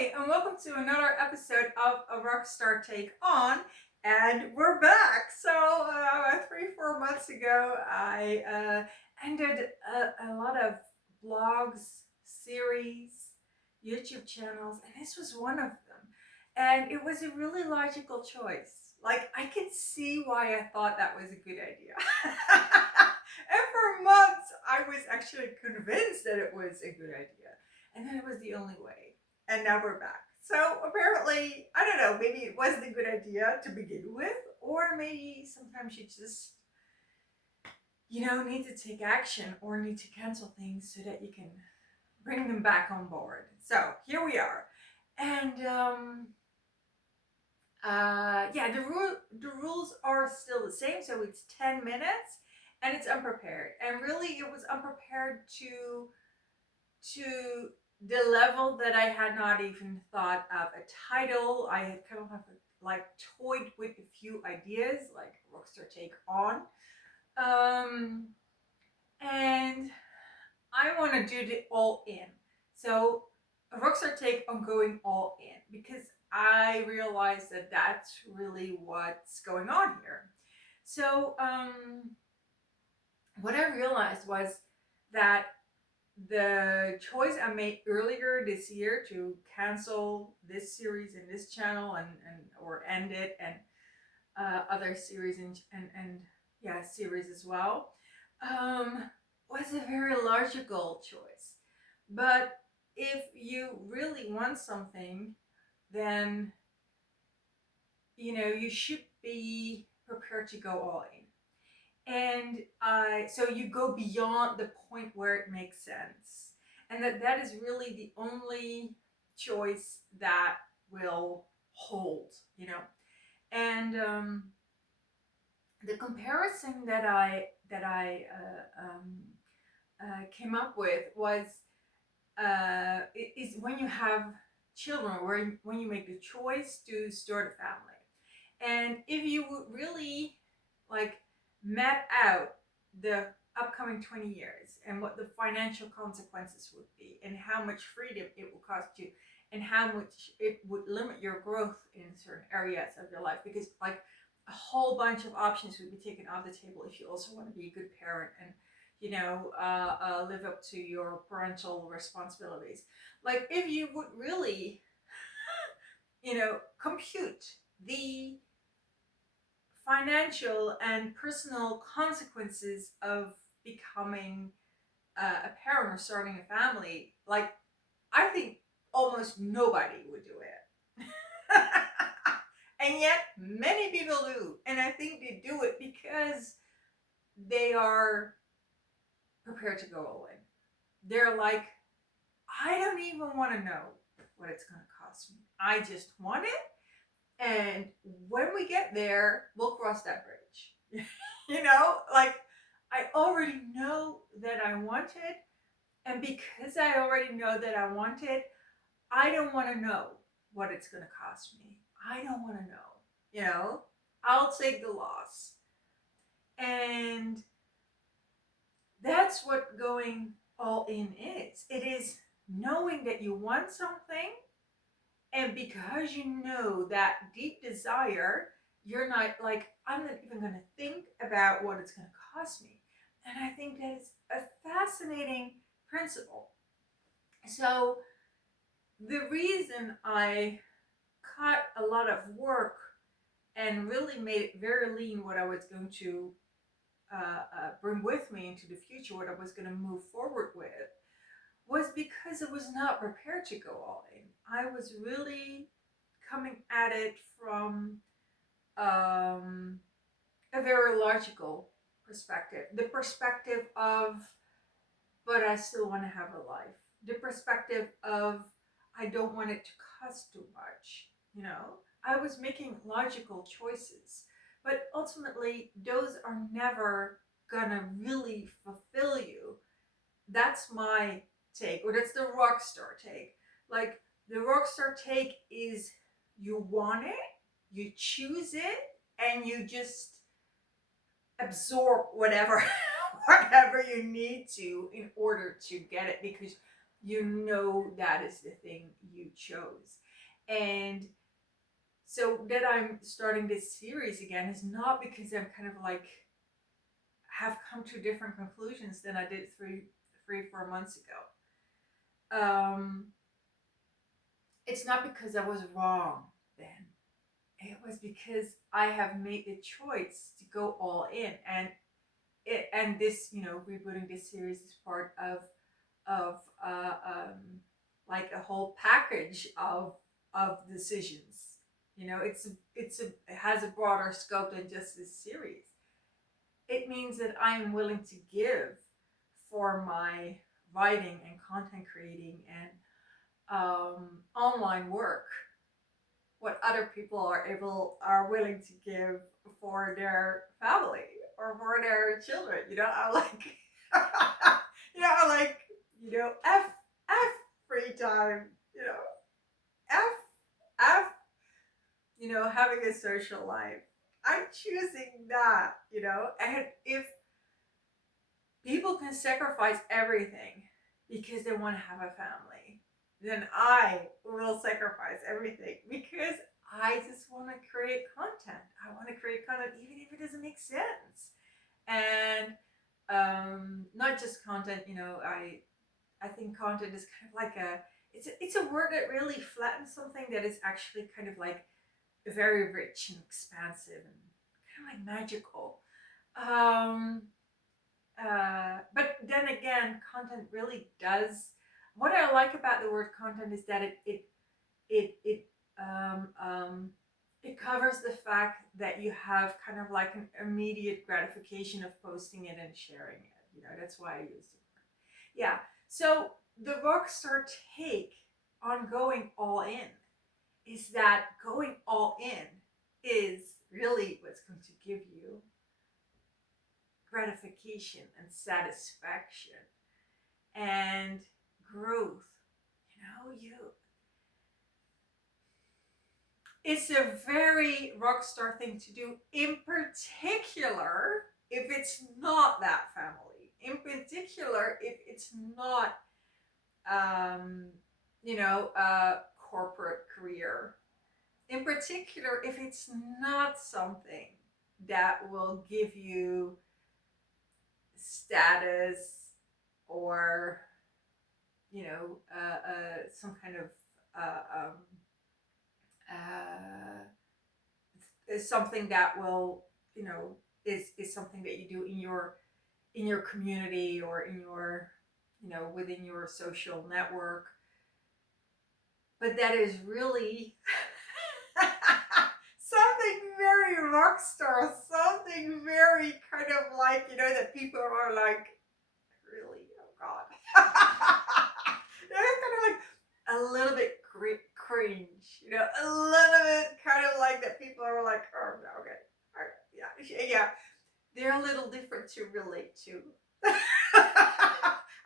Hi, and welcome to another episode of A Rockstar Take On. And we're back. So, 3, 4 months ago, I ended a lot of blogs, series, YouTube channels, and this was one of them. And it was a really logical choice. Like, I could see why I thought that was a good idea. And for months, I was actually convinced that it was a good idea. And then it was the only way, and now we're back. So apparently, I don't know, maybe it wasn't a good idea to begin with, or maybe sometimes you just, need to take action or need to cancel things so that you can bring them back on board. So here we are. And yeah, the rules are still the same. So it's 10 minutes and it's unprepared. And really, it was unprepared to the level that I had not even thought of a title. I had kind of like toyed with a few ideas, like Rockstar Take On, and I want to do the all in. So a Rockstar Take on going all in because I realized that that's really what's going on here. So what I realized was that the choice I made earlier this year to cancel this series in this channel and or end it and other series and yeah series as well um, was a very logical choice. But if you really want something, then you should be prepared to go all in. And so you go beyond the point where it makes sense, and that is really the only choice that will hold. And the comparison that I came up with was is when you have children, or when you make the choice to start a family. And if you would really like map out the upcoming 20 years and what the financial consequences would be and how much freedom it will cost you and how much it would limit your growth in certain areas of your life, because like a whole bunch of options would be taken off the table if you also want to be a good parent and live up to your parental responsibilities. Like if you would really compute the financial and personal consequences of becoming a parent or starting a family, like I think almost nobody would do it. And yet many people do. And I think they do it because they are prepared to go all in. They're like, I don't even want to know what it's going to cost me. I just want it. And when we get there, we'll cross that bridge. Like I already know that I want it. And because I already know that I want it, I don't want to know what it's going to cost me. I don't want to know. I'll take the loss. And that's what going all in is. It is knowing that you want something, and because you know that deep desire, you're not like, I'm not even going to think about what it's going to cost me. And I think that is a fascinating principle. So, the reason I cut a lot of work and really made it very lean what I was going to bring with me into the future, what I was going to move forward with, was because I was not prepared to go all in. I was really coming at it from a very logical perspective. The perspective of, but I still want to have a life. The perspective of, I don't want it to cost too much. I was making logical choices, but ultimately, those are never gonna really fulfill you. That's my take, or that's the rock star take. Like the rock star take is, you want it, you choose it, and you just absorb whatever whatever you need to in order to get it, because you know that is the thing you chose. And so that I'm starting this series again is not because I'm kind of like have come to different conclusions than I did 4 months ago. It's not because I was wrong then. It was because I have made the choice to go all in, and this, rebooting this series is part of like a whole package of decisions. It has a broader scope than just this series. It means that I am willing to give for my writing and content creating and online work what other people are willing to give for their family or for their children. I like I like f free time. F f having a social life. I'm choosing that. And if people can sacrifice everything because they want to have a family, then I will sacrifice everything because I just want to create content. I want to create content even if it doesn't make sense. And not just content, I think content is kind of like it's a word that really flattens something that is actually kind of like very rich and expansive and kind of like magical. Um, but then again, content really does. What I like about the word content is that it it um, um, it covers the fact that you have kind of like an immediate gratification of posting it and sharing it. That's why I used it. Yeah. So the rockstar take on going all in is that going all in is really what's going to give you gratification and satisfaction and growth. You It's a very rock star thing to do, in particular if it's not that family. In particular if it's not a corporate career. In particular if it's not something that will give you status or some kind of uh, is something that will is something that you do in your community or in your within your social network, but that is really something very rock star, something very kind of like that people are like, really, oh god. They're kind of like a little bit cringe, a little bit kind of like that people are like, oh, okay, all right, yeah. They're a little different to relate to.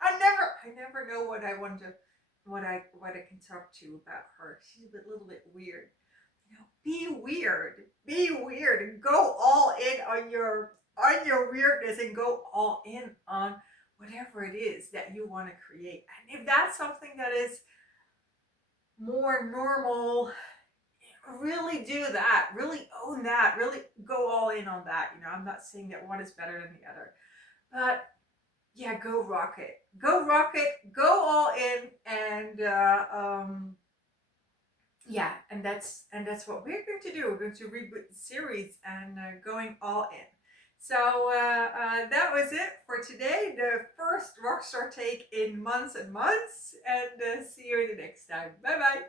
I never know what I want to, what I can talk to about her. She's a little bit weird. Be weird, and go all in on your weirdness, and go all in on whatever it is that you want to create. And if that's something that is more normal, really do that. Really own that. Really go all in on that. I'm not saying that one is better than the other, but yeah, go rock it. Go rock it. Go all in, and yeah, and that's what we're going to do. We're going to reboot the series and going all in. So that was it for today. The first Rockstar take in months and months, and see you the next time. Bye bye.